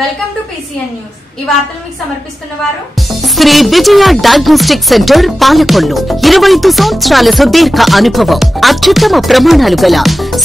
Welcome to PCN news. ఈ వార్తలు మీకు సమర్పిస్తున్నవారు శ్రీ విజయ డయాగ్నోస్టిక్ సెంటర్ పాలకొల్లు। 25 సంవత్సరాల సుదీర్ఘ అనుభవం, అత్యుత్తమ ప్రమాణాలు గల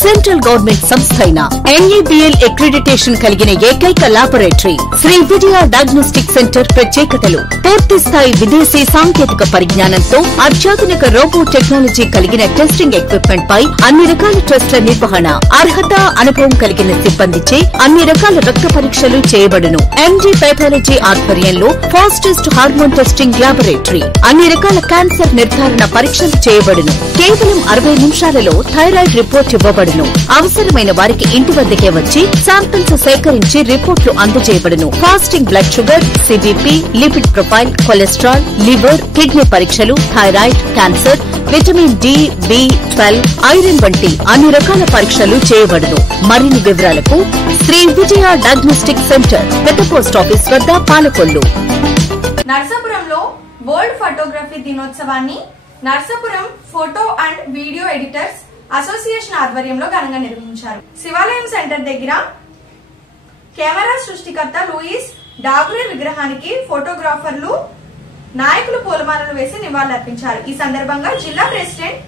సెంట్రల్ గవర్నమెంట్ సంస్థ అయిన NABL అక్రిడిటేషన్ కలిగిన ఏకైక laboratory Shri Vijaya diagnostic centre ప్రత్యేకతలు పూర్తి స్థాయి విదేశీ సాంకేతిక పరిజ్ఞానంతో అత్యాధునిక రోబో టెక్నాలజీ కలిగిన టెస్టింగ్ ఎక్విప్మెంట్ పై అన్ని రకాల టెస్టుల నిర్వహణ, అర్హత, అనుభవం కలిగిన సిబ్బందిచే అన్ని రకాల రక్త పరీక్షలు చేయబడును। MD పైథాలజీ ఆధ్వర్యంలో ఫాస్టెస్ట్ హార్మోన్ టెస్టింగ్ ల్యాబొరేటరీ, అన్ని రకాల క్యాన్సర్ నిర్ధారణ పరీక్షలు చేయబడును। కేవలం 60 నిమిషాలలో థైరాయిడ్ రిపోర్ట్ ఇవ్వబడును। అవసరమైన వారికి ఇంటి వద్దకే వచ్చి శాంపిల్స్ సేకరించి రిపోర్టులు అందజేయబడును। Fasting blood sugar, CBP, lipid profile, cholesterol, liver, kidney పరీక్షలు, thyroid, cancer, vitamin D, B12, iron వంటి అన్ని రకాల పరీక్షలు చేయబడును। మరిన్ని వివరాలకు శ్రీ విజయ డయాగ్నోస్టిక్ సెంటర్, పెద్ద పోస్ట్ ఆఫీస్ వద్ద, పాలకొల్లు। నర్సాపురంలో వరల్డ్ ఫోటోగ్రఫీ దినోత్సవాన్ని Narsapuram photo and video editors association ఆధ్వర్యంలో ఘనంగా నిర్వహించారు। శివాలయం సెంటర్ దగ్గర కెమెరా సృష్టికర్త లూయిస్ డాగ్రే విగ్రహానికి ఫోటోగ్రాఫర్లు, నాయకులు పూలమాలలు వేసి నివాళులర్పించారు। ఈ సందర్భంగా జిల్లా ప్రెసిడెంట్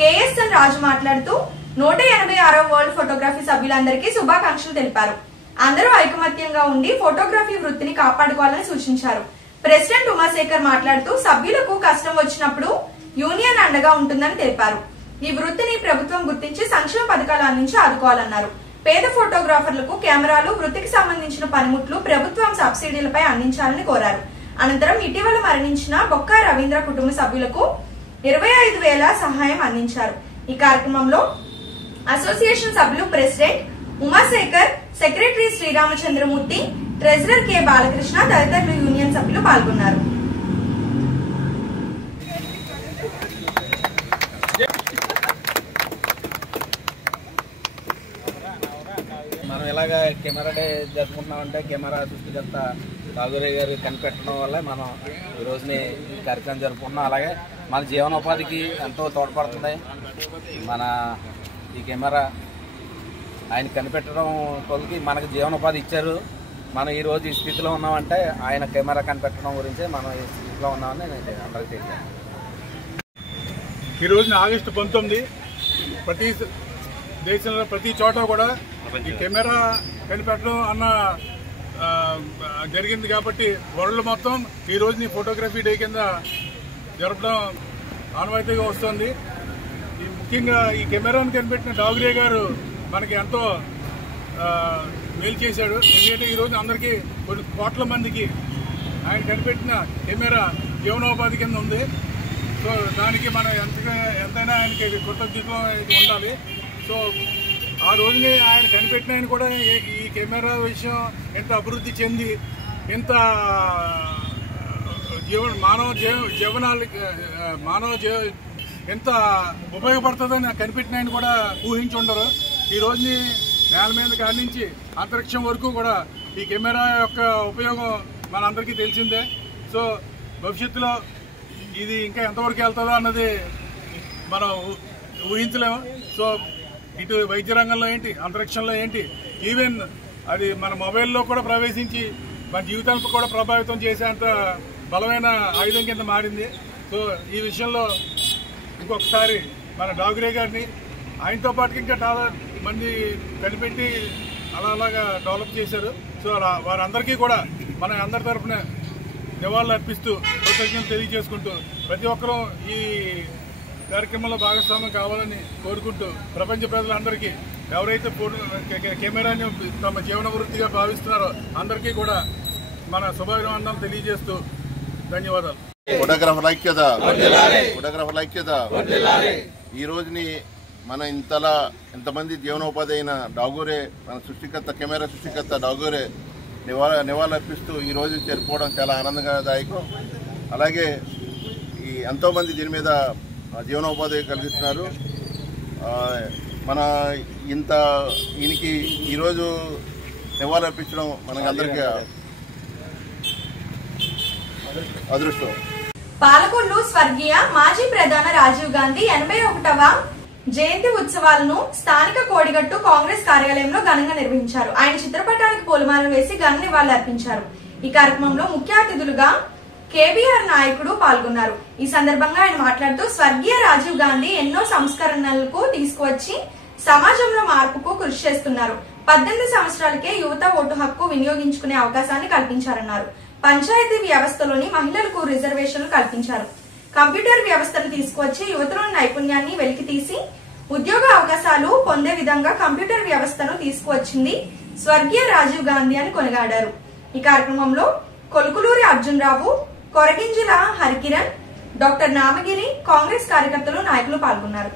KSN రాజు మాట్లాడుతూ 186వ వరల్డ్ ఫోటోగ్రఫీ సభ్యులందరికీ శుభాకాంక్షలు తెలిపారు। అందరూ ఐకమత్యంగా ఉండి ఫోటోగ్రఫీ వృత్తిని కాపాడుకోవాలని సూచించారు। ప్రెసిడెంట్ ఉమాశేఖర్ మాట్లాడుతూ సభ్యులకు కష్టం వచ్చినప్పుడు యూనియన్ అండగా ఉంటుందని తెలిపారు। ఈ వృత్తిని ప్రభుత్వం గుర్తించి సంక్షేమ పథకాలు అందించి ఆదుకోవాలన్నారు। పేద ఫోటోగ్రాఫర్లకు కెమెరాలు, వృత్తికి సంబంధించిన పనిముట్లు ప్రభుత్వం సబ్సిడీలపై అందించాలని కోరారు। అనంతరం ఇటీవల మరణించిన బొక్క రవీంద్ర కుటుంబ సభ్యులకు 25,000 సహాయం అందించారు। ఈ కార్యక్రమంలో అసోసియేషన్ సభ్యులు president Umashekar, secretary Sriramachandramurthy, treasurer K Balakrishna తదితరులు యూనియన్ సభ్యులు పాల్గొన్నారు। మనం ఇలాగ కెమెరా డే జరుపుకుంటున్నామంటే కెమెరా సృష్టికర్త రాఘురే గారు కనిపెట్టడం వల్ల మనం ఈ రోజుని ఈ కార్యక్రమం జరుపుకుంటున్నాం। అలాగే మన జీవనోపాధికి ఎంతో తోడ్పడుతుంది మన ఈ కెమెరా। ఆయన కనిపెట్టడం కొలికి మనకు జీవనోపాధి ఇచ్చారు। మనం ఈ రోజు ఈ స్థితిలో ఉన్నామంటే ఆయన కెమెరా కనిపెట్టడం గురించే మనం ఈ స్థితిలో ఉన్నామని నేను అందరికీ తెలియదు। ఈ రోజున ఆగస్టు 19 ప్రతి దేశంలో ప్రతి చోట కూడా ఈ కెమెరా కనిపెట్టడం అన్న జరిగింది కాబట్టి వరల్డ్ మొత్తం ఈ రోజుని ఫోటోగ్రఫీ డే కింద జరపడం ఆనవాయితీగా వస్తుంది। ముఖ్యంగా ఈ కెమెరాను కనిపెట్టిన డాగ్రే గారు మనకి ఎంతో మేలు చేశాడు। ఎందుకంటే ఈరోజు అందరికీ కొన్ని కోట్ల మందికి ఆయన కనిపెట్టిన కెమెరా జీవనోపాధి కింద ఉంది। సో దానికి మనం ఎంతైనా ఆయనకి కృతజ్ఞతలో ఉండాలి। సో ఆ రోజుని ఆయన కనిపెట్టిన ఆయన కూడా ఈ కెమెరా విషయం ఎంత అభివృద్ధి చెంది ఎంత మానవ ఎంత ఉపయోగపడుతుందని కనిపెట్టిన ఆయన కూడా ఊహించి ఉండరు। ఈ రోజుని నేల మీద కాడి నుంచి అంతరిక్షం వరకు కూడా ఈ కెమెరా యొక్క ఉపయోగం మనందరికీ తెలిసిందే। సో భవిష్యత్తులో ఇది ఇంకా ఎంతవరకు వెళ్తుందో అన్నది మనం ఊహించలేము। సో ఇటు వైద్య రంగంలో ఏంటి, అంతరిక్షంలో ఏంటి, ఈవెన్ అది మన మొబైల్లో కూడా ప్రవేశించి మన జీవితాలను కూడా ప్రభావితం చేసేంత బలమైన ఆయుధం కింద మారింది। సో ఈ విషయంలో ఇంకొకసారి మన డాగ్రే గారిని, ఆయనతో పాటు ఇంకా చాలా మంది కనిపెట్టి అలాగా డెవలప్ చేశారు। సో వారందరికీ కూడా మన అందరి తరఫున నివాళులు అర్పిస్తూ కృతజ్ఞతలు తెలియజేసుకుంటూ ప్రతి ఒక్కరూ ఈ కార్యక్రమంలో భాగస్వామ్యం కావాలని కోరుకుంటూ ప్రపంచ ప్రజలందరికీ ఎవరైతే కెమెరాని తమ జీవన వృత్తిగా భావిస్తున్నారో అందరికీ కూడా మన శుభాభివందనాలు తెలియజేస్తూ ధన్యవాదాలు। ఫోటోగ్రాఫర్ ఐక్యత ఈ రోజుని మన ఇంతమంది జీవనోపాధి అయిన డాగూరే, మన సృష్టికర్త కెమెరా సృష్టికర్త డాగూరే నివాళులర్పిస్తూ ఈ రోజు జరుపుకోవడం చాలా ఆనందదాయకం। అలాగే ఈ ఎంతోమంది దీని మీద జీవనోపాధి కలిగిస్తున్నారు। మన ఈయనకి ఈరోజు నివాళులర్పించడం మనకందరికీ అదృష్టం। పాలకొల్లు స్వర్గీయ మాజీ ప్రధాని రాజీవ్ గాంధీ 81వ జయంతి ఉత్సవాలను స్థానిక కోడిగట్టు కాంగ్రెస్ కార్యాలయంలో ఘనంగా నిర్వహించారు. ఆయన చిత్రపటానికి పూలమాలలు వేసి ఘన నివాళులు అర్పించారు. ఈ కార్యక్రమంలో ముఖ్య అతిథులుగా కేబీఆర్ నాయకుడు పాల్గొన్నారు. ఈ సందర్భంగా ఆయన మాట్లాడుతూ స్వర్గీయ రాజీవ్ గాంధీ ఎన్నో సంస్కరణలకు తీసుకువచ్చి సమాజంలో మార్పుకు కృషి చేస్తున్నారు. 18 సంవత్సరాలకే యువత ఓటు హక్కు వినియోగించుకునే అవకాశాన్ని కల్పించారన్నారు. పంచాయతీ వ్యవస్థలోని మహిళలకు రిజర్వేషన్లు కల్పించారు. కంప్యూటర్ వ్యవస్థను తీసుకువచ్చి యువతలోని నైపుణ్యాన్ని వెలికితీసి ఉద్యోగ అవకాశాలు పొందే విధంగా కంప్యూటర్ వ్యవస్థను తీసుకువచ్చింది స్వర్గీయ రాజీవ్ గాంధీ అని కొనియాడారు. ఈ కార్యక్రమంలో కొలుకులూరి అర్జున్ రావు, కొరగింజల హరికిరణ్, డాక్టర్ నామగిరి, కాంగ్రెస్ కార్యకర్తలు, నాయకులు పాల్గొన్నారు.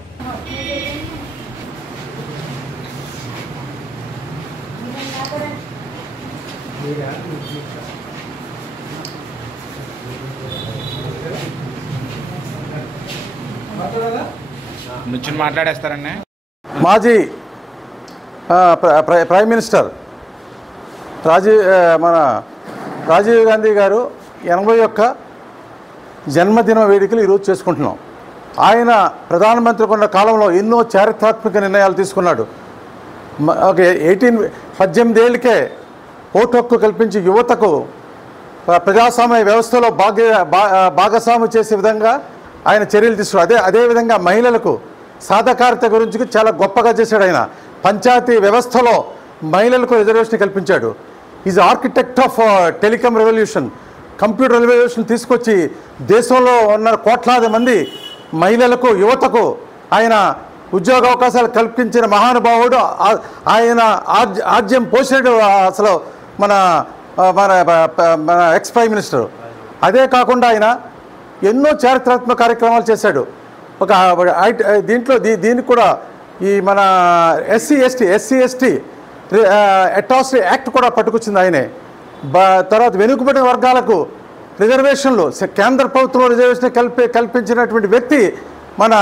నుంచి మాట్లాడేస్తారండి. మాజీ ప్రైమ్ మినిస్టర్ మన రాజీవ్ గాంధీ గారు 81 జన్మదిన వేడుకలు ఈరోజు చేసుకుంటున్నాం. ఆయన ప్రధానమంత్రి ఉన్న కాలంలో ఎన్నో చారిత్రాత్మక నిర్ణయాలు తీసుకున్నాడు. 18 ఏళ్ళకే ఓటు హక్కు కల్పించి యువతకు ప్రజాస్వామ్య వ్యవస్థలో భాగస్వామ్యం చేసే విధంగా ఆయన చర్యలు తీసుకున్నాడు. అదేవిధంగా మహిళలకు సాధికారత గురించి చాలా గొప్పగా చేశాడు. ఆయన పంచాయతీ వ్యవస్థలో మహిళలకు రిజర్వేషన్ కల్పించాడు. Is architect of telecom revolution, computer revolution తీసుకొచ్చి దేశంలో ఉన్న కోట్లాది మంది మహిళలకు, యువతకు ఆయన ఉద్యోగ అవకాశాలు కల్పించిన మహానుభావుడు. ఆయన ఆజ్యం పోసాడు అసలు మన ఎక్స్ ప్రైమ్ మినిస్టర్. అదే కాకుండా ఆయన ఎన్నో చారిత్రాత్మక కార్యక్రమాలు చేశాడు. దీనికి కూడా ఈ మన ఎస్సీ ఎస్టీ అట్రాసిటీ యాక్ట్ కూడా పట్టుకొచ్చింది ఆయనే. తర్వాత వెనుకబడిన వర్గాలకు రిజర్వేషన్లు కేంద్ర ప్రభుత్వం రిజర్వేషన్ కల్పించినటువంటి వ్యక్తి మన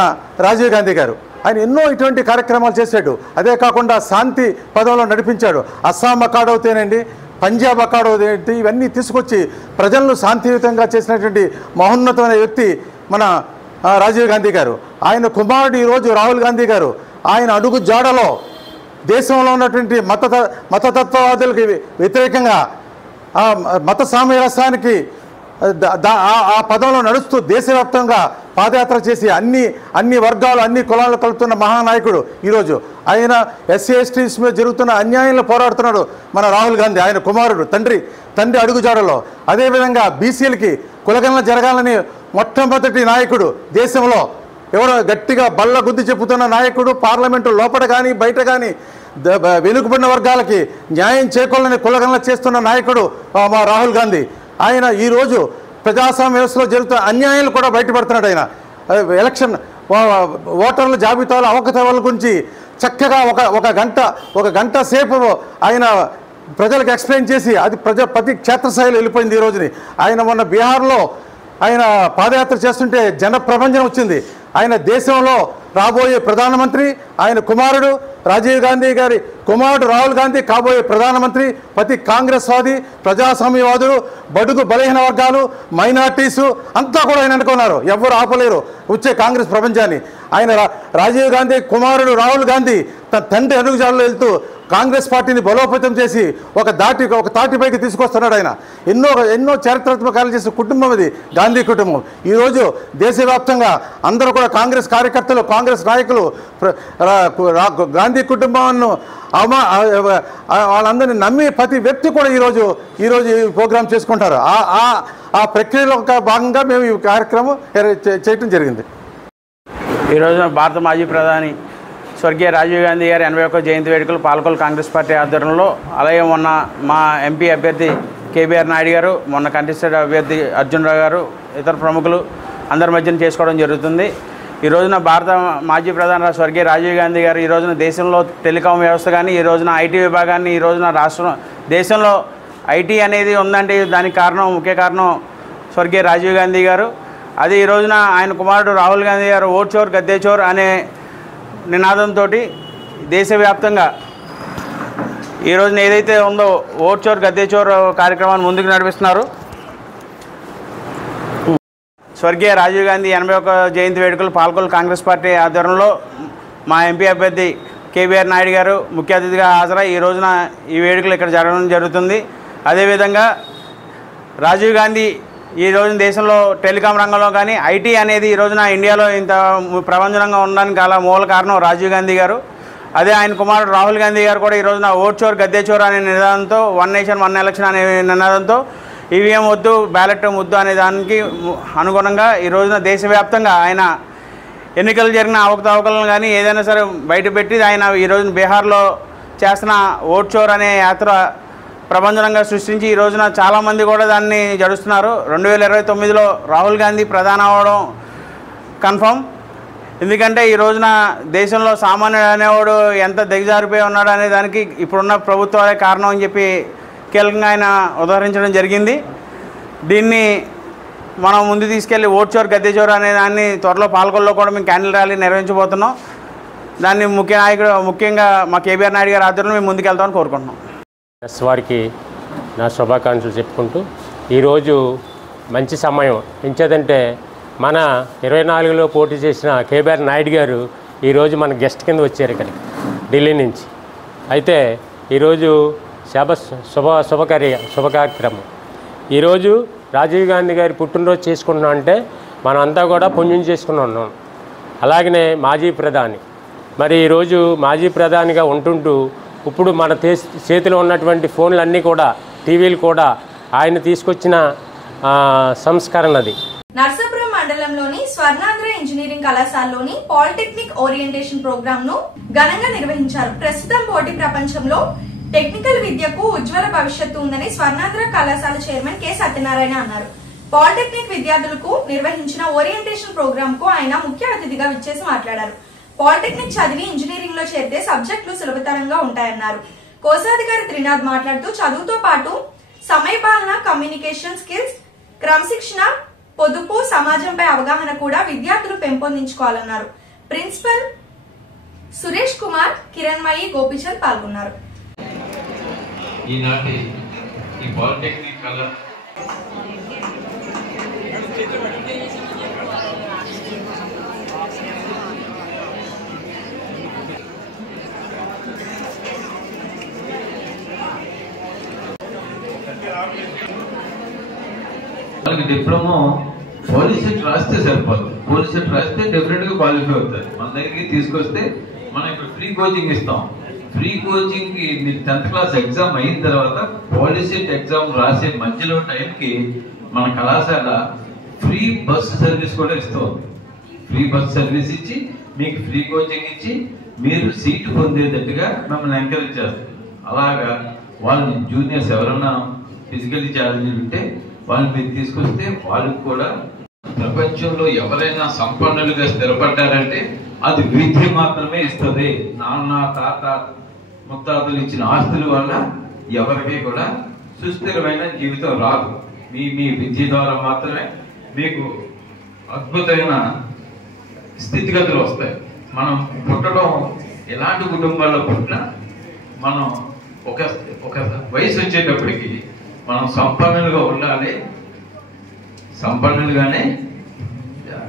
రాజీవ్ గాంధీ గారు. ఆయన ఎన్నో ఇటువంటి కార్యక్రమాలు చేశాడు. అదే కాకుండా శాంతి పదంలో నడిపించాడు. అస్సాం అఖాడో అవుతేనండి, పంజాబ్ అఖాడో ఏంటి, ఇవన్నీ తీసుకొచ్చి ప్రజలను శాంతియుతంగా చేసినటువంటి మహోన్నతమైన వ్యక్తి మన రాజీవ్ గాంధీ గారు. ఆయన కుమారుడు ఈరోజు రాహుల్ గాంధీ గారు ఆయన అడుగు జాడలో దేశంలో ఉన్నటువంటి మతతత్వవాదులకి వ్యతిరేకంగా మత సామరస్యానికి ఆ పదంలో నడుస్తూ దేశవ్యాప్తంగా పాదయాత్ర చేసి అన్ని వర్గాలు, అన్ని కులాలు కలుపుతున్న మహానాయకుడు ఈరోజు. ఆయన ఎస్సీ ఎస్టీస్ మీద జరుగుతున్న అన్యాయంలో పోరాడుతున్నాడు మన రాహుల్ గాంధీ, ఆయన కుమారుడు, తండ్రి అడుగుజాడలో. అదేవిధంగా బీసీలకి కులగణన జరగాలని మొట్టమొదటి నాయకుడు దేశంలో, ఎవరో గట్టిగా బల్ల గుద్ది చెప్పుతున్న నాయకుడు, పార్లమెంటు లోపల కానీ బయట కానీ వెనుకబడిన వర్గాలకి న్యాయం చేకూరాలని కులగణన చేస్తున్న నాయకుడు మా రాహుల్ గాంధీ. ఆయన ఈరోజు ప్రజాస్వామ్య వ్యవస్థలో జరుగుతున్న అన్యాయాలు కూడా బయటపడుతున్నాడు. ఆయన ఎలక్షన్ ఓటర్ల జాబితాలో అవకతవకల గురించి చక్కగా ఒక గంట సేపు ఆయన ప్రజలకు ఎక్స్ప్లెయిన్ చేసి అది ప్రతి క్షేత్రస్థాయిలో వెళ్ళిపోయింది ఈ రోజుని. ఆయన మొన్న బీహార్లో ఆయన పాదయాత్ర చేస్తుంటే జన ప్రపంచం వచ్చింది. ఆయన దేశంలో రాబోయే ప్రధానమంత్రి, ఆయన కుమారుడు రాజీవ్ గాంధీ గారి కుమారుడు రాహుల్ గాంధీ కాబోయే ప్రధానమంత్రి. ప్రతి కాంగ్రెస్ వాది, ప్రజాస్వామ్యవాదులు, బడుగు బలహీన వర్గాలు, మైనార్టీసు అంతా కూడా ఆయన అనుకున్నారు. ఎవరు ఆపలేరు వచ్చే కాంగ్రెస్ ప్రపంచాన్ని. ఆయన రాజీవ్ గాంధీ కుమారుడు రాహుల్ గాంధీ తన తండ్రి అడుగుజాడలో వెళ్తూ కాంగ్రెస్ పార్టీని బలోపేతం చేసి ఒక తాటిపైకి తీసుకొస్తున్నాడు. ఆయన ఎన్నో చారిత్రాత్మకాలు చేసిన కుటుంబం ఇది గాంధీ కుటుంబం. ఈరోజు దేశవ్యాప్తంగా అందరూ కూడా కాంగ్రెస్ కార్యకర్తలు, కాంగ్రెస్ నాయకులు గాంధీ కుటుంబాన్ని వాళ్ళందరినీ నమ్మి ప్రతి వ్యక్తి కూడా ఈరోజు ఈ ప్రోగ్రాం చేసుకుంటారు. ఆ ప్రక్రియలో ఒక భాగంగా మేము ఈ కార్యక్రమం చేయటం జరిగింది. ఈరోజు భారత మాజీ ప్రధాని స్వర్గీయ రాజీవ్ గాంధీ గారి 81వ జయంతి వేడుకలు పాలకొల్లు కాంగ్రెస్ పార్టీ ఆధ్వర్యంలో, అలాగే మొన్న మా ఎంపీ అభ్యర్థి కేబీఆర్ నాయుడు గారు, మొన్న కంటెస్టెడ్ అభ్యర్థి అర్జున్ రావు గారు, ఇతర ప్రముఖులు అందరి మధ్యన చేసుకోవడం జరుగుతుంది. ఈ రోజున భారత మాజీ ప్రధాని స్వర్గీయ రాజీవ్ గాంధీ గారు ఈ రోజున దేశంలో టెలికాం వ్యవస్థ కానీ, ఈ రోజున ఐటీ విభాగాన్ని, ఈ రోజున దేశంలో ఐటీ అనేది ఉందంటే దానికి ముఖ్య కారణం స్వర్గీయ రాజీవ్ గాంధీ గారు. అది ఈ రోజున ఆయన కుమారుడు రాహుల్ గాంధీ గారు ఓట్ చోర్ గద్దే చోర్ అనే నినాదంతో దేశవ్యాప్తంగా ఈ రోజున ఏదైతే ఉందో ఓట్ చోర్ గద్దే చోర్ కార్యక్రమాన్ని ముందుకు నడిపిస్తున్నారు. స్వర్గీయ రాజీవ్ గాంధీ 81వ జయంతి వేడుకలు పాలకొల్లు కాంగ్రెస్ పార్టీ ఆధ్వర్యంలో మా ఎంపీ అభ్యర్థి కేబీఆర్ నాయుడు గారు ముఖ్య అతిథిగా హాజరై ఈ రోజున ఈ వేడుకలు ఇక్కడ జరగడం జరుగుతుంది. అదేవిధంగా రాజీవ్ గాంధీ ఈ రోజున దేశంలో టెలికాం రంగంలో కానీ ఐటీ అనేది ఈ రోజున ఇండియాలో ఇంత ప్రపంచంగా ఉండడానికి చాలా మూల కారణం రాజీవ్ గాంధీ గారు. అదే ఆయన కుమారుడు రాహుల్ గాంధీ గారు కూడా ఈ రోజున ఓట్ చోర్ గద్దె చోర్ అనే నినాదంతో వన్ నేషన్ వన్ ఎలక్షన్ అనే నినాదంతో ఈవీఎం వద్దు బ్యాలెట్ ముద్దు అనే దానికి అనుగుణంగా ఈ రోజున దేశవ్యాప్తంగా ఆయన ఎన్నికలు జరిగిన అవకతవకలను కానీ ఏదైనా సరే బయటపెట్టి ఆయన ఈ రోజున బీహార్లో చేస్తున్న ఓట్ చోర్ అనే యాత్ర ప్రపంచంగా సృష్టించి ఈ రోజున చాలామంది కూడా దాన్ని జరుస్తున్నారు. 2029లో రాహుల్ గాంధీ ప్రధాని అవ్వడం కన్ఫర్మ్. ఎందుకంటే ఈ రోజున దేశంలో సామాన్యుడు అనేవాడు ఎంత దిగజారిపోయి ఉన్నాడు అనే దానికి ఇప్పుడున్న ప్రభుత్వాలే కారణం అని చెప్పి కీలకంగా ఆయన ఉదహరించడం జరిగింది. దీన్ని మనం ముందు తీసుకెళ్ళి ఓట్ చోర్ గద్దె చోర్ అనే దాన్ని త్వరలో పాల్గొల్లో కూడా మేము క్యాండిల్ ర్యాలీ నిర్వహించబోతున్నాం. దాన్ని ముఖ్యంగా మా కేబీఆర్ నాయుడు గారి ఆధ్వర్యంలో మేము ముందుకెళ్తామని కోరుకుంటున్నాం. వారికి నా శుభాకాంక్షలు చెప్పుకుంటూ ఈరోజు మంచి సమయం ఎంచేదంటే మన 24లో పోటీ చేసిన కేబీఆర్ నాయుడు గారు ఈరోజు మన గెస్ట్ కింద వచ్చారు ఇక్కడ ఢిల్లీ నుంచి. అయితే ఈరోజు శుభకార్యక్రమం. ఈరోజు రాజీవ్ గాంధీ గారి పుట్టినరోజు చేసుకుంటున్నాం అంటే మనమంతా కూడా పుణ్యం చేసుకుని ఉన్నాం. అలాగనే మాజీ ప్రధాని మరి ఈరోజు మాజీ ప్రధానిగా ఉంటుంటూ ఇప్పుడు మన చేతిలో ఉన్నటువంటి ఫోన్లన్నీ కూడా టీవీలు కూడా ఆయన తీసుకొచ్చిన సంస్కరణ అది. నర్సాపురం మండలంలోని స్వర్ణాంధ్ర ఇంజనీరింగ్ కళాశాలలోని పాలిటెక్నిక్ ఓరియంటేషన్ ప్రోగ్రామ్ ను ఘనంగా నిర్వహించారు. ప్రస్తుతం పోటీ ప్రపంచంలో టెక్నికల్ విద్యకు ఉజ్వల భవిష్యత్తు ఉందని స్వర్ణాంధ్ర కళాశాల చైర్మన్ కె సత్యనారాయణ అన్నారు. పాలిటెక్నిక్ విద్యార్థులకు నిర్వహించిన ఓరియంటేషన్ ప్రోగ్రామ్ కు ఆయన ముఖ్య అతిథిగా విచ్చేసి మాట్లాడారు. పాలిటెక్నిక్ చదివి ఇంజనీరింగ్ లో చేరితే సబ్జెక్టులు సులభతరంగా ఉంటాయన్నారు. కోశాధికారి త్రినాథ్ మాట్లాడుతూ చదువుతో పాటు సమయపాలన, కమ్యూనికేషన్ స్కిల్స్, క్రమశిక్షణ, పొదుపు, సమాజంపై అవగాహన కూడా విద్యార్థులు పెంపొందించుకోవాలన్నారు. ప్రిన్సిపల్ సురేష్ కుమార్, కిరణ్మయి, గోపిచంద్ పాల్గొన్నారు. ఈనాటి ఈ పాలిటెక్నిక్ కళ డిప్లొమా పోలీస్ సెట్ రాస్తే సరిపోదు. పోలీస్ సెట్ రాస్తే డెఫినెట్ గా క్వాలిఫై అవుతారు. మన దగ్గరికి తీసుకొస్తే మనం ఇక్కడ ఫ్రీ కోచింగ్ ఇస్తాం. ఫ్రీ కోచింగ్ కి మీరు 10th క్లాస్ ఎగ్జామ్ అయిన తర్వాత పోలీస్ సెట్ ఎగ్జామ్ రాసే మధ్యలో టైంకి మన కళాశాల ఫ్రీ బస్ సర్వీస్ కూడా ఇస్తుంది. ఫ్రీ బస్ సర్వీస్ ఇచ్చి మీకు ఫ్రీ కోచింగ్ ఇచ్చి మీరు సీటు పొందేటట్టుగా మిమ్మల్ని ఎంకరేజ్ చేస్తారు. అలాగా వాళ్ళని జూనియర్స్ ఎవరైనా ఫిజికల్లీ ఛాలెంజ్ ఉంటే వాళ్ళని మీరు తీసుకొస్తే వాళ్ళకి కూడా ప్రపంచంలో ఎవరైనా సంపన్నులుగా స్థిరపడ్డారంటే అది విద్య మాత్రమే ఇస్తుంది. నాన్న, తాత, ముత్తాతలు ఇచ్చిన ఆస్తుల వల్ల ఎవరికి కూడా సుస్థిరమైన జీవితం రాదు. మీ విద్య ద్వారా మాత్రమే మీకు అద్భుతమైన స్థితిగతులు వస్తాయి. మనం పుట్టడం ఎలాంటి కుటుంబాల్లో పుట్టినా మనం ఒక వయసు వచ్చేటప్పటికి మనం సంపన్నులుగా ఉండాలి. సంపన్నులుగానే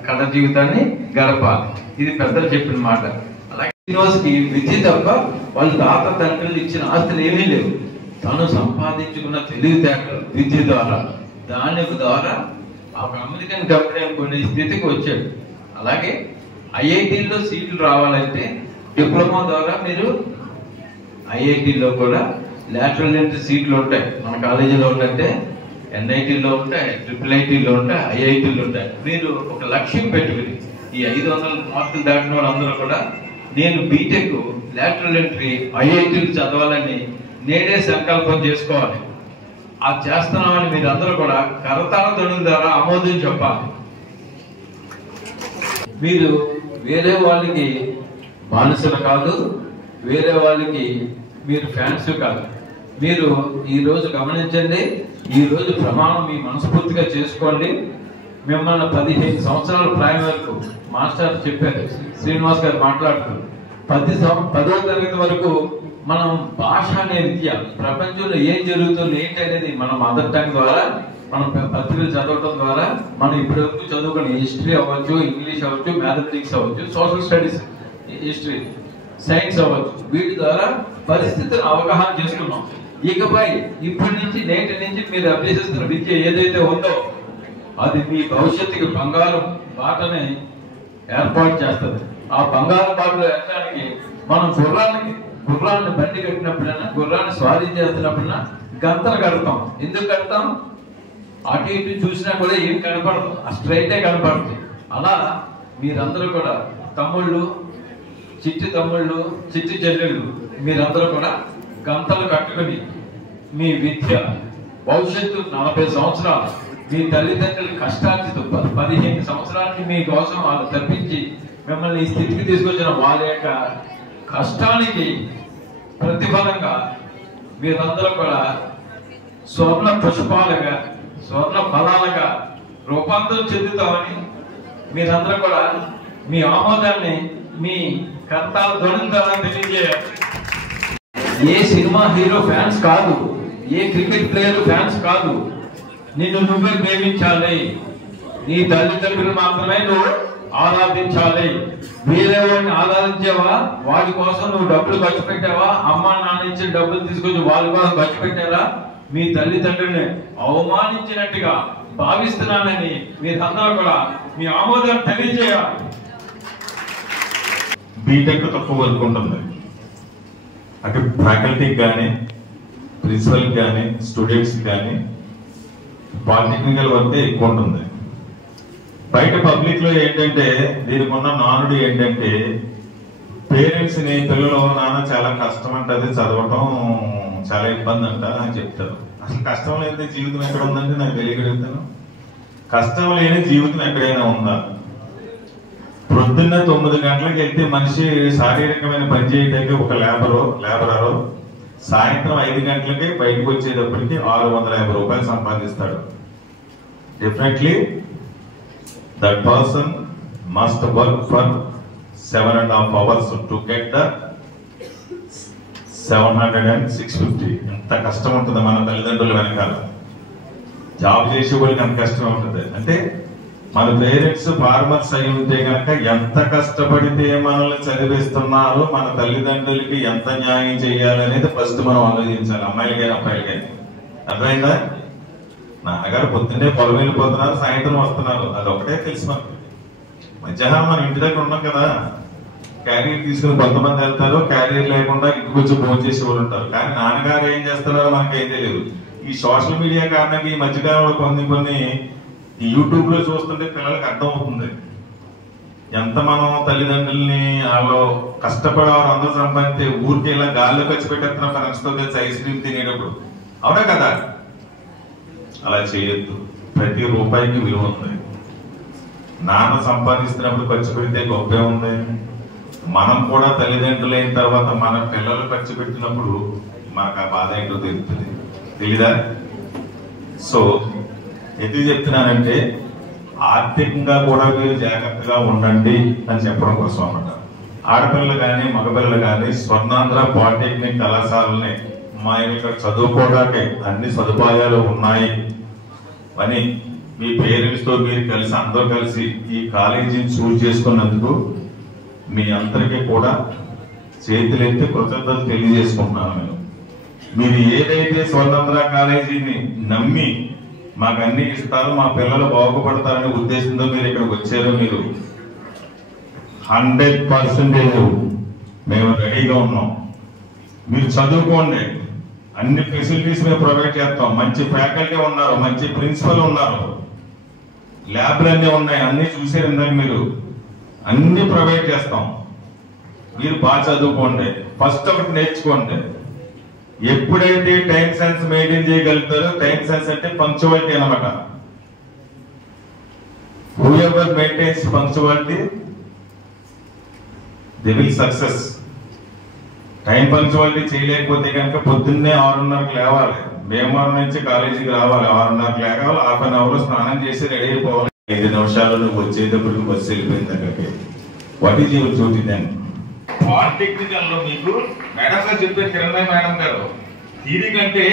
కళ జీవితాన్ని గడపాలి. ఇది పెద్దలు చెప్పిన మాట. అలాగే ఈ రోజుకి విద్య తప్ప వాళ్ళ తాత తండ్రులు ఇచ్చిన ఆస్తులు ఏమీ లేవు. తను సంపాదించుకున్న తెలివితేటలు విద్య ద్వారా దాని ద్వారా ఒక అమెరికన్ కంపెనీ అనుకునే స్థితికి వచ్చాడు. అలాగే ఐఐటీల్లో సీట్లు రావాలంటే డిప్లొమా ద్వారా మీరు ఐఐటీలో కూడా లాటరల్ ఎంట్రీ సీట్లు ఉంటాయి. మన కాలేజీలో ఉంటే ఎన్ఐటీలో ఉంటాయి, IIITలో ఉంటాయి, ఐఐటీలో ఉంటాయి. మీరు ఒక లక్ష్యం పెట్టుకుని ఈ 500 మార్కులు దాటిన వాళ్ళందరూ కూడా నేను బీటెక్ లాటరల్ ఎంట్రీ ఐఐటీలు చదవాలని నేనే సంకల్పం చేసుకోవాలి. అది చేస్తున్నామని మీరు అందరూ కూడా కరతాళ ధ్వనుల ద్వారా ఆమోదం చెప్పాలి. మీరు వేరే వాళ్ళకి బానిసలు కాదు, వేరే వాళ్ళకి మీరు ఫ్యాన్స్ కాదు. మీరు ఈ రోజు గమనించండి, ఈ రోజు ప్రమాణం మీ మనస్ఫూర్తిగా చేసుకోండి. మిమ్మల్ని 15 సంవత్సరాల ప్రాయం వరకు మాస్టర్ చెప్పారు, శ్రీనివాస్ గారు మాట్లాడుతూ 10వ తరగతి వరకు మనం భాష అనే విద్య, ప్రపంచంలో ఏం జరుగుతుంది ఏంటి అనేది మన మదర్ టంగ్ ద్వారా, మనం పత్రికలు చదవటం ద్వారా మనం ఇప్పటివరకు చదువుకునే హిస్టరీ అవ్వచ్చు, ఇంగ్లీష్ అవ్వచ్చు, మ్యాథమెటిక్స్ అవ్వచ్చు, సోషల్ స్టడీస్ హిస్టరీ, సైన్స్ అవ్వచ్చు, వీటి ద్వారా పరిస్థితిని అవగాహన చేసుకున్నాం. ఇకపై ఇప్పటి నుంచి నేటి నుంచి మీరు అభ్యసిస్తున్న విద్య ఏదైతే ఉందో అది మీ భవిష్యత్తుకి బంగారు బాటని ఏర్పాటు చేస్తుంది. ఆ బంగారు బాటలో ఎక్కడానికి మనం గుర్రాన్ని బండి కట్టినప్పుడైనా, గుర్రాన్ని స్వాధీనం చేస్తున్నప్పుడైనా గంతలు కడతాం. ఎందుకు కడతాం? అటు ఇటు చూసినా కూడా ఏం కనపడదు, ఆ స్ట్రైటే కనపడుతుంది. అలా మీరందరూ కూడా తమ్ముళ్ళు, చిట్టి తమ్ముళ్ళు, చిట్టి చెల్లెళ్ళు మీరందరూ కూడా గంతలు కట్టుకుని మీ విద్య భవిష్యత్తు 40 సంవత్సరాలు మీ తల్లిదండ్రుల కష్టార్జితం 15 సంవత్సరాలకి మీకోసం వాళ్ళు తప్పించి మిమ్మల్ని ఈ స్థితికి తీసుకొచ్చిన వాళ్ళ యొక్క కష్టానికి ప్రతిఫలంగా మీరందరూ కూడా స్వర్ణ పుష్పాలుగా, స్వర్ణ ఫలాలుగా రూపాంతరం చెందుతామని మీరందరూ కూడా మీ ఆమోదాన్ని మీ కర్తాల ధ్వని ద్వారా తెలియజేయాలి. ఏ సినిమా హీరో ఫ్యాన్స్ కాదు, ఏ క్రికెట్ ప్లేయర్ ఫ్యాన్స్ కాదు. నిన్ను నువ్వే ప్రేమించాలి, నీ తల్లిదండ్రులు మాత్రమే నువ్వు ఆరాధించాలి. వేరే వాడిని ఆరాధించావా, వాడి కోసం నువ్వు డబ్బులు ఖర్చు పెట్టావా, అమ్మ నాన్న ఇచ్చిన డబ్బులు తీసుకొచ్చి వాళ్ళ కోసం ఖర్చు పెట్టారా, మీ తల్లిదండ్రుల్ని అవమానించినట్టుగా భావిస్తున్నానని మీరందరూ కూడా మీ ఆమోదం తెలియజేయాలి. బీటెక్ తక్కువ వర్క్ ఉంటుంది, అటు ఫ్యాకల్టీకి కానీ, ప్రిన్సిపల్కి కానీ, స్టూడెంట్స్కి కానీ పాలిటెక్నికల్ వర్క్ ఎక్కువ ఉంటుంది. బయట పబ్లిక్ లో ఏంటంటే దీనికి ఉన్న నానుడు ఏంటంటే పేరెంట్స్ ని పిల్లలు నాన్న చాలా కష్టం అంటది, చదవటం చాలా ఇబ్బంది అంట అని చెప్తారు. అసలు కష్టం లేని జీవితం ఎక్కడ ఉందంటే నాకు తెలియగలుగుతాను. కష్టం లేని జీవితం ఎక్కడైనా ఉందా? ప్రొద్దున్న 9 గంటలకు వెళ్తే మనిషి శారీరకమైన పని చేయడానికి ఒక లేబరరు సాయంత్రం 5 గంటలకి బయటకు వచ్చేటప్పటికి 650 రూపాయలు సంపాదిస్తాడు. Definitely that person must work for 7.5 hours to get the 700 and 650. ఎంత కష్టం ఉంటుంది మన తల్లిదండ్రుల వెనకాల. జాబ్ చేసే వాళ్ళకి అంత కష్టం ఉంటుంది. అంటే మన పేరెంట్స్ ఫార్మర్స్ అయి ఉంటే కనుక ఎంత కష్టపడితే మనల్ని చదివిస్తున్నారో మన తల్లిదండ్రులకి ఎంత న్యాయం చేయాలనేది ఫస్ట్ మనం ఆలోచించాలి, అమ్మాయిలకైనా అబ్బాయిలకైనా. అర్థమైందా? నాన్నగారు పొద్దున్నే పొలం వెళ్ళిపోతున్నారు, సాయంత్రం వస్తున్నారు, అదొకటే తెలుసు మనకు. మధ్యాహ్నం మనం ఇంటి దగ్గర ఉన్నాం కదా, క్యారియర్ తీసుకుని కొంతమంది వెళ్తారు, క్యారియర్ లేకుండా ఇంటికి వచ్చి ఫోన్ చేసే వాళ్ళు ఉంటారు. కానీ నాన్నగారు ఏం చేస్తున్నారో మనకేం తెలియదు. ఈ సోషల్ మీడియా కారణంగా ఈ మధ్యకాలంలో కొన్ని ఈ యూట్యూబ్ లో చూస్తుంటే పిల్లలకు అర్థం అవుతుంది ఎంత మనం తల్లిదండ్రుల్ని వాళ్ళు కష్టపడేవారు అందరూ సంపాదించే ఊరికి ఇలా గాల్లో ఖర్చు పెట్టేస్తున్న ఫ్రెండ్స్ తో కలిసి ఐస్ క్రీమ్ తినేటప్పుడు. అవునా కదా? అలా చేయొద్దు. ప్రతి రూపాయికి విలువ ఉంది. నాన్న సంపాదిస్తున్నప్పుడు ఖర్చు పెడితే గొప్పే ఉంది. మనం కూడా తల్లిదండ్రులు అయిన తర్వాత మన పిల్లలు ఖర్చు పెట్టినప్పుడు మనకు ఆ బాధ ఏంటో తెలుస్తుంది. తెలీదా? సో ఎందుకు చెప్తున్నానంటే ఆర్థికంగా కూడా మీరు జాగ్రత్తగా ఉండండి అని చెప్పడం కోసం అన్నమాట. ఆడపిల్లలు కానీ మగపిల్లలు కానీ స్వర్ణాంధ్ర పాలిటెక్నిక్ కళాశాలని మా ఇక్కడ చదువుకోవడానికి అన్ని సదుపాయాలు ఉన్నాయి అని మీ పేరెంట్స్ తో మీరు కలిసి అందరూ కలిసి ఈ కాలేజీని చూస్ చేసుకున్నందుకు మీ అందరికీ కూడా చేతులెత్తి కృతజ్ఞతలు తెలియజేసుకుంటున్నాను. నేను మీరు ఏదైతే స్వర్ణాంధ్ర కాలేజీని నమ్మి మాకు అన్ని ఇస్తారు, మా పిల్లలు బాగుపడతారనే ఉద్దేశంతో మీరు ఇక్కడికి వచ్చారో మీరు 100% మేము రెడీగా ఉన్నాం. మీరు చదువుకోండి, అన్ని ఫెసిలిటీస్ మేము ప్రొవైడ్ చేస్తాం. మంచి ఫ్యాకల్టీ ఉన్నారు, మంచి ప్రిన్సిపల్ ఉన్నారు, ల్యాబ్లు అన్నీ ఉన్నాయి, అన్ని చూసారు ఇందాక మీరు. అన్ని ప్రొవైడ్ చేస్తాం. మీరు బాగా చదువుకోండి, ఫస్ట్ ఒకటి నేర్చుకోండి. ఎప్పుడైతే టైం సెన్స్ మెయింటైన్ చేయగలుగుతారో, టైం సెన్స్ అంటే పంక్చువాలిటీ అన్నమాట. Whoever maintains punctuality they will success. Time punctuality చేయలేకపోతే కనుక పొద్దున్నే 6:30కి లేవాలి, భీమవరం నుంచి కాలేజీకి రావాలి, 6:30కి లేవాలి, 1/2 అవర్ స్నానం చేసి రెడీ అయిపోవాలి. 5 నిమిషాలు నువ్వు వచ్చేటప్పటికి బస్సు వెళ్ళిపోయింది అక్కడికి. What is your duty then? Polytechnical లో మీకు మేడం గారు చెప్పారు, కిరణ్ మేడం గారు, థియరీ కంటే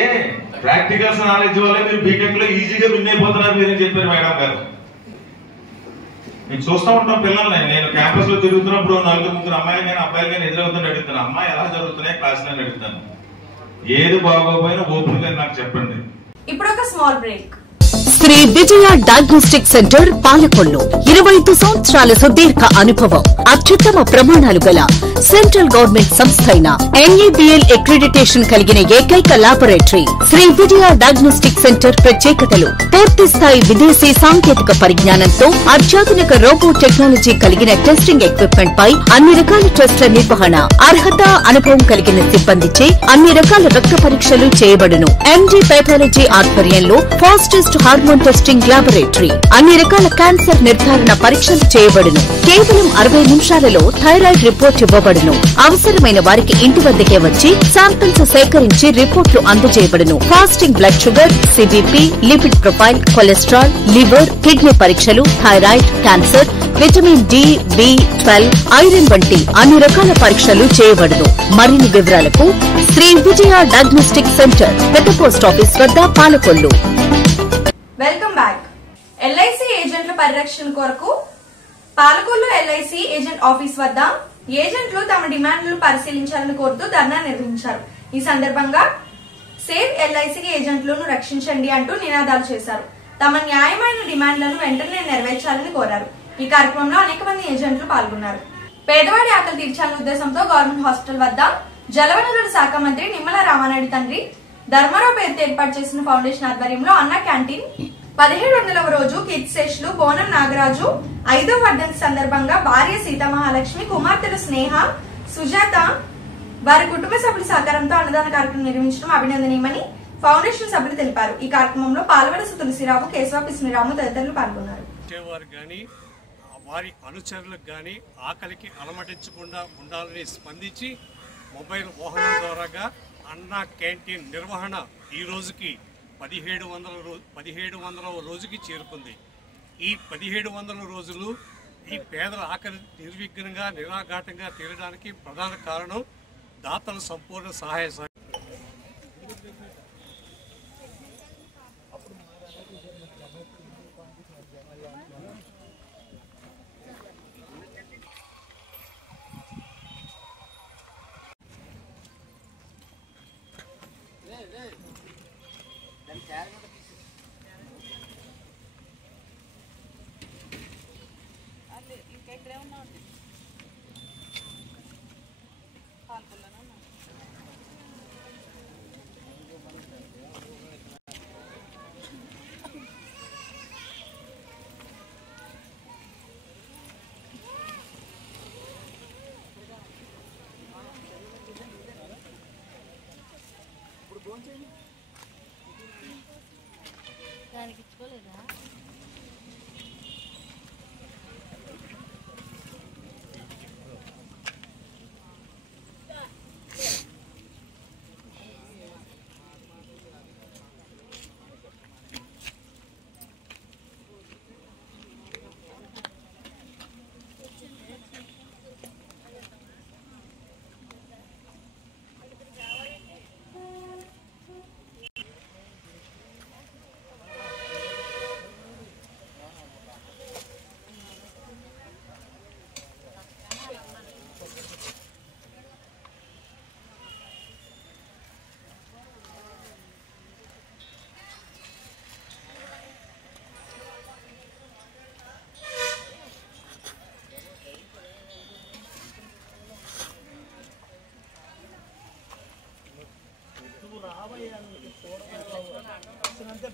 ప్రాక్టికల్స్ నాలెడ్జ్ వల్ల మీరు బీటెక్ లో ఈజీగా విన్ అయిపోతున్నారు మీరని చెప్పారు మేడం గారు. నేను చూస్తూ ఉంటాం పిల్లల్ని. నేను క్యాంపస్ లో తిరుగుతున్నప్పుడు 4-3 అమ్మాయిలు కానీ అబ్బాయిలు కానీ ఎదురవుతుంటే అడుగుతాను, అమ్మాయి ఎలా జరుగుతున్నాయి క్లాసులో అడుగుతాను. ఏది బాగోపోయినా ఓపెన్ గా నాకు చెప్పండి. ఇప్పుడు ఒక small break. Shri Vijaya diagnostic centre Palakollu 25 సంవత్సరాల సుదీర్ఘ అనుభవం, అత్యుత్తమ ప్రమాణాలు గల సెంట్రల్ గవర్నమెంట్ సంస్థ అయిన NABL అక్రిడిటేషన్ కలిగిన ఏకైక laboratory. Shri Vijaya diagnostic centre ప్రత్యేకతలు: పూర్తి స్థాయి విదేశీ సాంకేతిక పరిజ్ఞానంతో అత్యాధునిక రోబో టెక్నాలజీ కలిగిన టెస్టింగ్ ఎక్విప్మెంట్ పై అన్ని రకాల టెస్టుల నిర్వహణ, అర్హత అనుభవం కలిగిన సిబ్బందిచే అన్ని రకాల రక్త పరీక్షలు చేయబడును. MD పైథాలజీ ఆధ్వర్యంలో ఫాస్టెస్ట్ హార్మోన్ టెస్టింగ్ లాబొరేటరీ. అన్ని రకాల క్యాన్సర్ నిర్ధారణ పరీక్షలు చేయబడును. కేవలం 60 నిమిషాలలో థైరాయిడ్ రిపోర్ట్ ఇవ్వబడును. అవసరమైన వారికి ఇంటి వద్దకే వచ్చి శాంపిల్స్ సేకరించి రిపోర్టులు అందజేయబడును. Fasting blood sugar, CBP, lipid profile, cholesterol, liver, kidney పరీక్షలు, thyroid, cancer, vitamin D, B12, iron వంటి అన్ని రకాల పరీక్షలు చేయబడును. మరిన్ని వివరాలకు శ్రీ విజయ డయాగ్నోస్టిక్ సెంటర్, పెద్ద పోస్ట్ ఆఫీస్ వద్ద, పాలకొల్లు. Welcome back. LIC ఏజెంట్ల పరిరక్షణ కొరకు పాలకొల్లు LIC ఏజెంట్ ఆఫీస్ వద్ద ఏజెంట్లు తమ డిమాండ్లను పరిశీలించాలని కోరుతూ ధర్నా నిర్వహించారు. ఈ సందర్భంగా సేవ్ LIC ఏజెంట్లను రక్షించండి అంటూ నినాదాలు చేశారు. తమ న్యాయమైన డిమాండ్లను వెంటనే నెరవేర్చాలని కోరారు. ఈ కార్యక్రమంలో అనేక మంది ఏజెంట్లు పాల్గొన్నారు. పేదవాడి ఆకలి తీర్చాలనే ఉద్దేశంతో గవర్నమెంట్ హాస్పిటల్ వద్ద జలవనరుల శాఖ మంత్రి నిమ్మల రామానాయుడు తండ్రి ధర్మారావు పేరుతో ఏర్పాటు చేసిన ఫౌండేషన్ ఆధ్వర్యంలో అన్న క్యాంటీన్ 1700వ రోజు కీర్తిశేషులు బోనం నాగరాజు 5వ వర్ధంతి సందర్భంగా భార్య సీతామహాలక్ష్మి, కుమార్తెలు స్నేహ, సుజాత వారి కుటుంబ సభ్యుల సహకారంతో అన్నదాన కార్యక్రమం నిర్వహించడం అభినందనీయమని ఫౌండేషన్ సభ్యులు తెలిపారు. ఈ కార్యక్రమంలో పాలవలస తులసిరావు, కేశవ పిస్మిరాము తదితరులు పాల్గొన్నారు. వారి అనుచరులకు గాని ఆకలికి అలమటించకుండా ఉండాలని స్పందించి మొబైల్ వాహనం ద్వారాగా అన్న క్యాంటీన్ నిర్వహణ ఈ రోజుకి 1700వ రోజుకి చేరుకుంది. ఈ 1700 రోజులు ఈ పేదల ఆకలి నిర్విఘ్నంగా నిరాఘాటంగా తీరడానికి ప్రధాన కారణం దాతల సంపూర్ణ సహాయ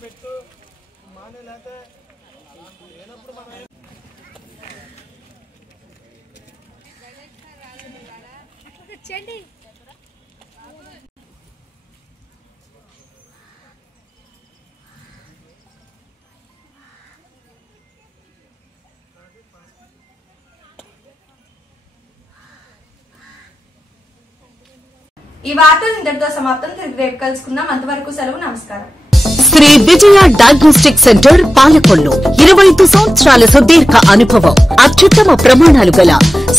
పెట్టు మానే లేకపోతే లేనప్పుడు మన చెండి ఈ వార్తలు ఇంతటితో సమాప్తం. తిరిగి రేపు కలుసుకుందాం. అంతవరకు సెలవు. నమస్కారం. శ్రీ విజయ డయాగ్నోస్టిక్ సెంటర్ పాలకొల్లు 25 సంవత్సరాల సుదీర్ఘ అనుభవం, అత్యుత్తమ ప్రమాణాలు గల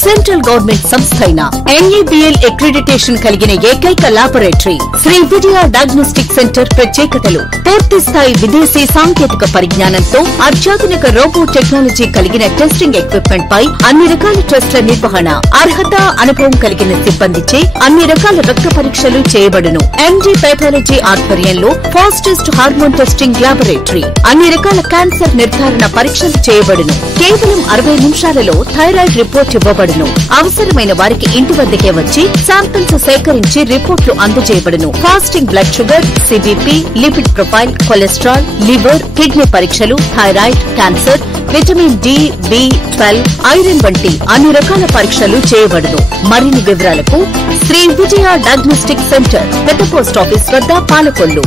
సెంట్రల్ గవర్నమెంట్ సంస్థ అయిన NABL అక్రిడిటేషన్ కలిగిన ఏకైక laboratory Shri Vijaya diagnostic centre ప్రత్యేకతలు పూర్తి స్థాయి విదేశీ సాంకేతిక పరిజ్ఞానంతో అత్యాధునిక రోబో టెక్నాలజీ కలిగిన టెస్టింగ్ ఎక్విప్మెంట్ పై అన్ని రకాల టెస్టుల నిర్వహణ, అర్హత, అనుభవం కలిగిన సిబ్బందిచే అన్ని రకాల రక్త పరీక్షలు చేయబడును. MD పెథాలజీ ఆధ్వర్యంలో ఫాస్టెస్ట్ హార్మోన్ టెస్టింగ్ లాబొరేటరీ, అన్ని రకాల క్యాన్సర్ నిర్ధారణ పరీక్షలు చేయబడును. కేవలం 60 నిమిషాలలో థైరాయిడ్ రిపోర్ట్ ఇవ్వబడును. అవసరమైన వారికి ఇంటి వద్దకే వచ్చి శాంపిల్స్ సేకరించి రిపోర్టులు అందజేయబడును. Fasting blood sugar, CBP, lipid profile, cholesterol, liver, kidney పరీక్షలు, thyroid, cancer, vitamin D, B12, iron వంటి అన్ని రకాల పరీక్షలు చేయబడును. మరిన్ని వివరాలకు శ్రీ విజయ డయాగ్నోస్టిక్ సెంటర్, పెద్ద పోస్ట్ ఆఫీస్ వద్ద, పాలకొల్లు.